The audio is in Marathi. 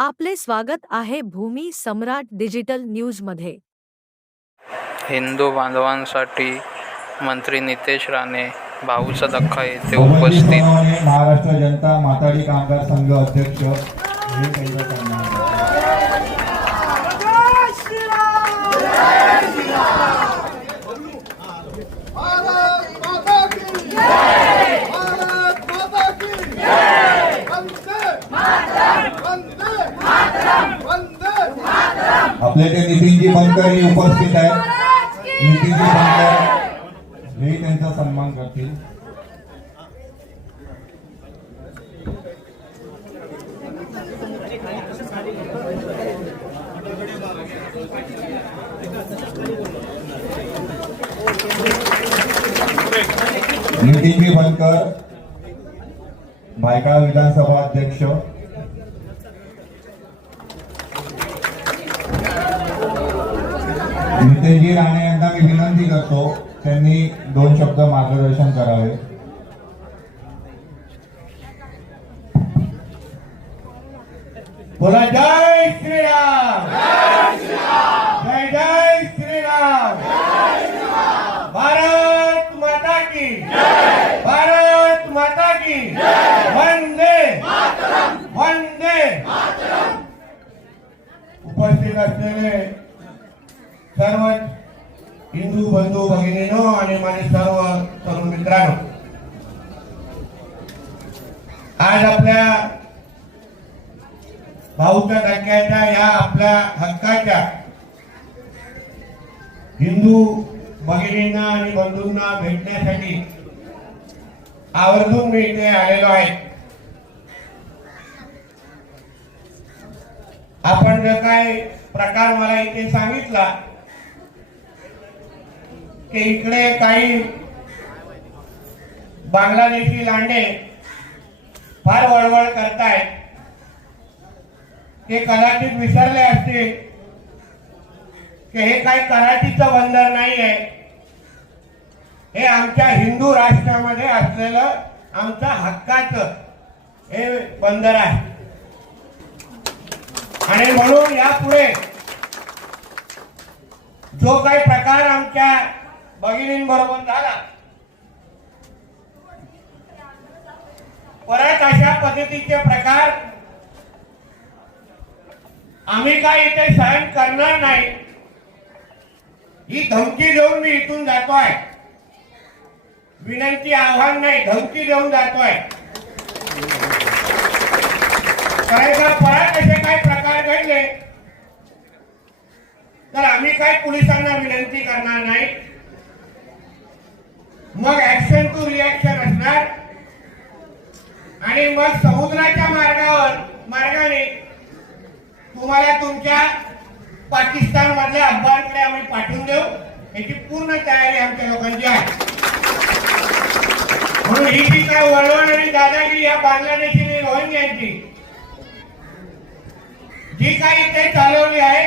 आपले स्वागत आहे भूमी सम्राट डिजिटल न्यूजमध्ये. हिंदू बांधवांसाठी मंत्री नितेश राणे भाऊचा धक्का येथे उपस्थित. उपस्थित महाराष्ट्र जनता माताडी कामगार संघ अध्यक्ष हे त्यांचं सन्मान आहे. भारत माता की जय भारत माता की जय वंदे वंदे वंदे आपले ते नितीनजी बनकर हे उपस्थित आहेत. नितीनजी बनकर. हे त्यांचा सन्मान करतील नितीनजी बनकर भायखळा विधानसभा अध्यक्ष. नितेशजी राणे यांना मी विनंती करतो त्यांनी दोन शब्द मार्गदर्शन करावे. बोला जय श्रीराम! जय जय श्रीराम! भारत माता की भारत माता की वंदे वंदे उपस्थित असलेले सर्व हिंदू बंधू भगिनीनो आणि माझे सर्व तरुण मित्रांनो आज आपल्या भाऊच्या धक्क्याच्या या आपल्या हक्काच्या हिंदू भगिनींना आणि बंधूंना भेटण्यासाठी आवर्जून मी इथे आलेलो आहे. आपण जर काय प्रकार मला इथे सांगितला की इकडे काही बांगलादेशी लांडे फार वळवळ करतायत. ते कदाचित विसरले असतील. की हे काही कराठीचं बंदर नाही आहे हे आमच्या हिंदू राष्ट्रामध्ये असलेलं आमच्या हक्काचं हे बंदर आहे. आणि म्हणून यापुढे जो काही प्रकार आमच्या भगिनींबरोबर झाला. परत अशा पद्धतीचे प्रकार आम्ही काय इथे सहन करणार नाही. ही धमकी देऊन मी इथून जातोय. विनंती आव्हान नाही धमकी देऊन जातोय. परत असे काही प्रकार घडले. तर आम्ही काय पोलिसांना विनंती करणार नाही? मग ऍक्शन टू रिॲक्शन असणार. आणि मग समुद्राच्या मार्गावर मार्गाने तुम्हाला तुमच्या पाकिस्तान मधल्या अफगाणकडे आम्ही पाठवून देऊ. याची पूर्ण तयारी आमच्या लोकांची आहे. म्हणून ही जी काय वळवण आणि दादागिरी या बांगलादेशी रोहिंग्यांची जी काही इथे चालवली आहे